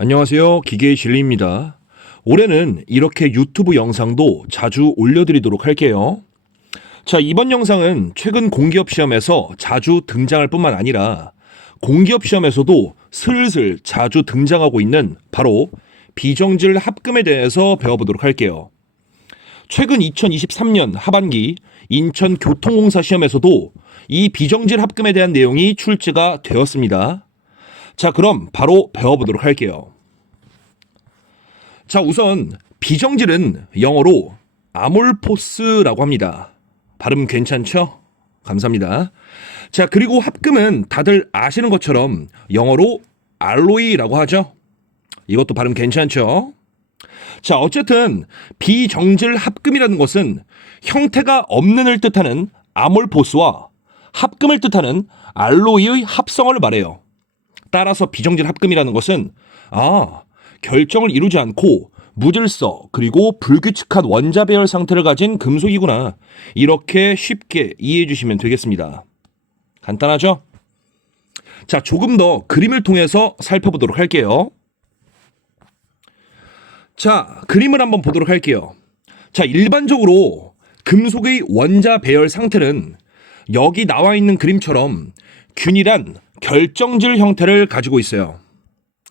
안녕하세요. 기계의 진리입니다. 올해는 이렇게 유튜브 영상도 자주 올려드리도록 할게요. 자, 이번 영상은 최근 공기업 시험에서 자주 등장할 뿐만 아니라 공기업 시험에서도 슬슬 자주 등장하고 있는 바로 비정질 합금에 대해서 배워보도록 할게요. 최근 2023년 하반기 인천교통공사 시험에서도 이 비정질 합금에 대한 내용이 출제가 되었습니다. 자, 그럼 바로 배워보도록 할게요. 자, 우선 비정질은 영어로 아몰포스라고 합니다. 발음 괜찮죠? 감사합니다. 자, 그리고 합금은 다들 아시는 것처럼 영어로 알로이라고 하죠. 이것도 발음 괜찮죠? 자, 어쨌든 비정질 합금이라는 것은 형태가 없는을 뜻하는 아몰포스와 합금을 뜻하는 알로이의 합성어를 말해요. 따라서 비정질 합금이라는 것은 결정을 이루지 않고 무질서 그리고 불규칙한 원자 배열 상태를 가진 금속이구나. 이렇게 쉽게 이해해 주시면 되겠습니다. 간단하죠? 자, 조금 더 그림을 통해서 살펴보도록 할게요. 자, 그림을 한번 보도록 할게요. 자, 일반적으로 금속의 원자 배열 상태는 여기 나와 있는 그림처럼 균일한 결정질 형태를 가지고 있어요.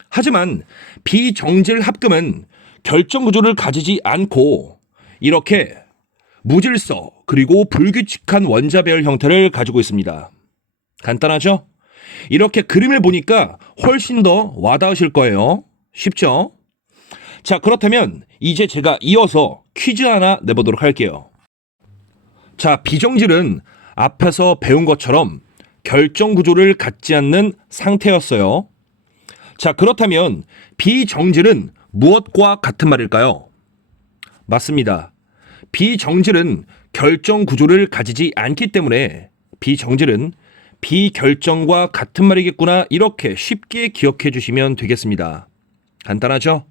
하지만 비정질 합금은 결정 구조를 가지지 않고 이렇게 무질서 그리고 불규칙한 원자 배열 형태를 가지고 있습니다. 간단하죠? 이렇게 그림을 보니까 훨씬 더 와닿으실 거예요. 쉽죠? 자, 그렇다면 이제 제가 이어서 퀴즈 하나 내보도록 할게요. 자, 비정질은 앞에서 배운 것처럼 결정 구조를 갖지 않는 상태였어요. 자, 그렇다면 비정질은 무엇과 같은 말일까요? 맞습니다. 비정질은 결정 구조를 가지지 않기 때문에 비정질은 비결정과 같은 말이겠구나, 이렇게 쉽게 기억해 주시면 되겠습니다. 간단하죠?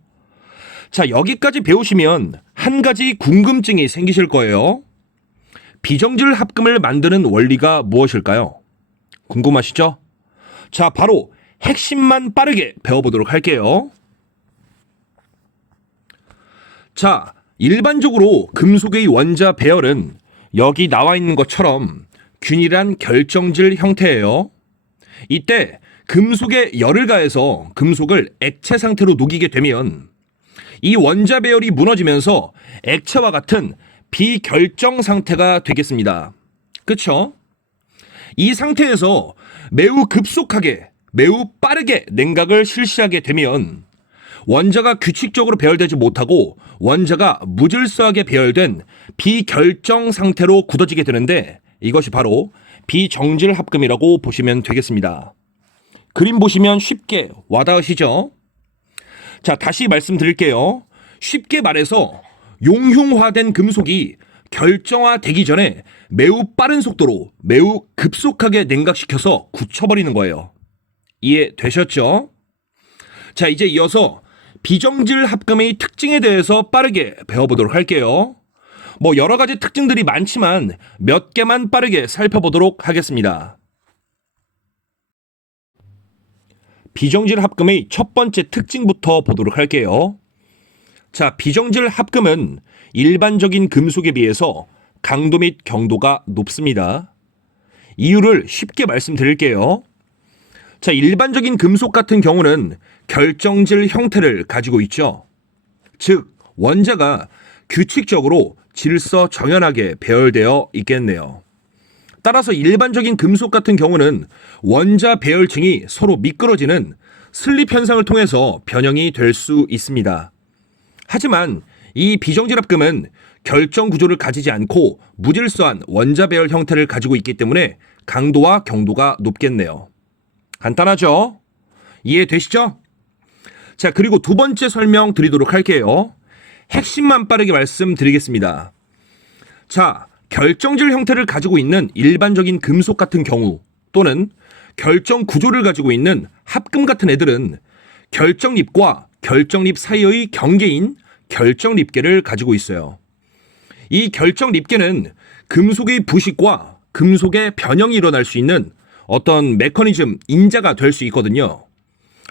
자, 여기까지 배우시면 한 가지 궁금증이 생기실 거예요. 비정질 합금을 만드는 원리가 무엇일까요? 궁금하시죠? 자, 바로 핵심만 빠르게 배워보도록 할게요. 자, 일반적으로 금속의 원자 배열은 여기 나와 있는 것처럼 균일한 결정질 형태예요. 이때 금속에 열을 가해서 금속을 액체 상태로 녹이게 되면 이 원자 배열이 무너지면서 액체와 같은 비결정 상태가 되겠습니다. 그쵸? 이 상태에서 매우 급속하게, 매우 빠르게 냉각을 실시하게 되면 원자가 규칙적으로 배열되지 못하고 원자가 무질서하게 배열된 비결정 상태로 굳어지게 되는데 이것이 바로 비정질 합금이라고 보시면 되겠습니다. 그림 보시면 쉽게 와닿으시죠? 자, 다시 말씀드릴게요. 쉽게 말해서 용융화된 금속이 결정화되기 전에 매우 빠른 속도로 매우 급속하게 냉각시켜서 굳혀버리는 거예요. 이해되셨죠? 자, 이제 이어서 비정질 합금의 특징에 대해서 빠르게 배워보도록 할게요. 여러 가지 특징들이 많지만 몇 개만 빠르게 살펴보도록 하겠습니다. 비정질 합금의 첫 번째 특징부터 보도록 할게요. 자, 비정질 합금은 일반적인 금속에 비해서 강도 및 경도가 높습니다. 이유를 쉽게 말씀드릴게요. 자, 일반적인 금속 같은 경우는 결정질 형태를 가지고 있죠. 즉, 원자가 규칙적으로 질서 정연하게 배열되어 있겠네요. 따라서 일반적인 금속 같은 경우는 원자 배열층이 서로 미끄러지는 슬립 현상을 통해서 변형이 될 수 있습니다. 하지만 이 비정질 합금은 결정 구조를 가지지 않고 무질서한 원자 배열 형태를 가지고 있기 때문에 강도와 경도가 높겠네요. 간단하죠? 이해되시죠? 자, 그리고 두 번째 설명 드리도록 할게요. 핵심만 빠르게 말씀드리겠습니다. 자, 결정질 형태를 가지고 있는 일반적인 금속 같은 경우 또는 결정 구조를 가지고 있는 합금 같은 애들은 결정립과 결정립 사이의 경계인 결정립계를 가지고 있어요. 이 결정립계는 금속의 부식과 금속의 변형이 일어날 수 있는 어떤 메커니즘, 인자가 될 수 있거든요.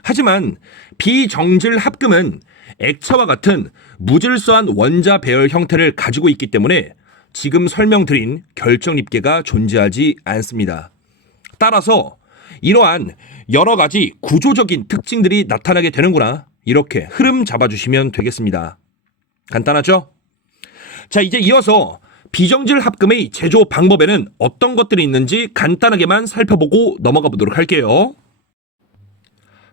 하지만 비정질 합금은 액체와 같은 무질서한 원자 배열 형태를 가지고 있기 때문에 지금 설명드린 결정립계가 존재하지 않습니다. 따라서 이러한 여러 가지 구조적인 특징들이 나타나게 되는구나, 이렇게 흐름 잡아주시면 되겠습니다. 간단하죠? 자, 이제 이어서 비정질 합금의 제조 방법에는 어떤 것들이 있는지 간단하게만 살펴보고 넘어가 보도록 할게요.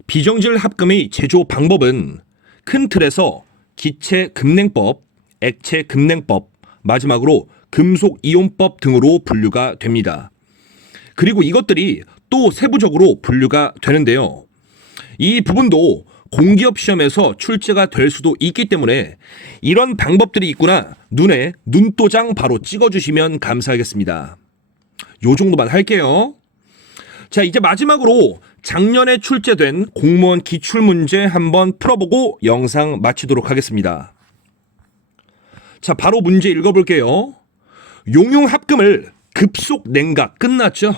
비정질 합금의 제조 방법은 큰 틀에서 기체 급냉법, 액체 급냉법, 마지막으로 금속 이온법 등으로 분류가 됩니다. 그리고 이것들이 또 세부적으로 분류가 되는데요. 이 부분도 공기업 시험에서 출제가 될 수도 있기 때문에 이런 방법들이 있구나, 눈에 눈도장 바로 찍어주시면 감사하겠습니다. 요 정도만 할게요. 자, 이제 마지막으로 작년에 출제된 공무원 기출문제 한번 풀어보고 영상 마치도록 하겠습니다. 자, 바로 문제 읽어볼게요. 용융합금을 급속 냉각 끝났죠?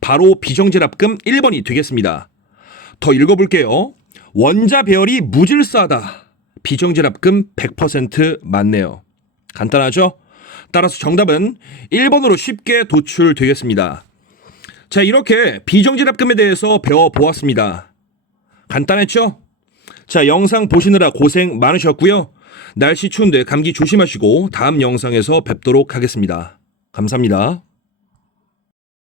바로 비정질 합금 1번이 되겠습니다. 더 읽어볼게요. 원자 배열이 무질서하다. 비정질 합금 100% 맞네요. 간단하죠? 따라서 정답은 1번으로 쉽게 도출되겠습니다. 자, 이렇게 비정질 합금에 대해서 배워보았습니다. 간단했죠? 자, 영상 보시느라 고생 많으셨고요. 날씨 추운데 감기 조심하시고 다음 영상에서 뵙도록 하겠습니다. 감사합니다.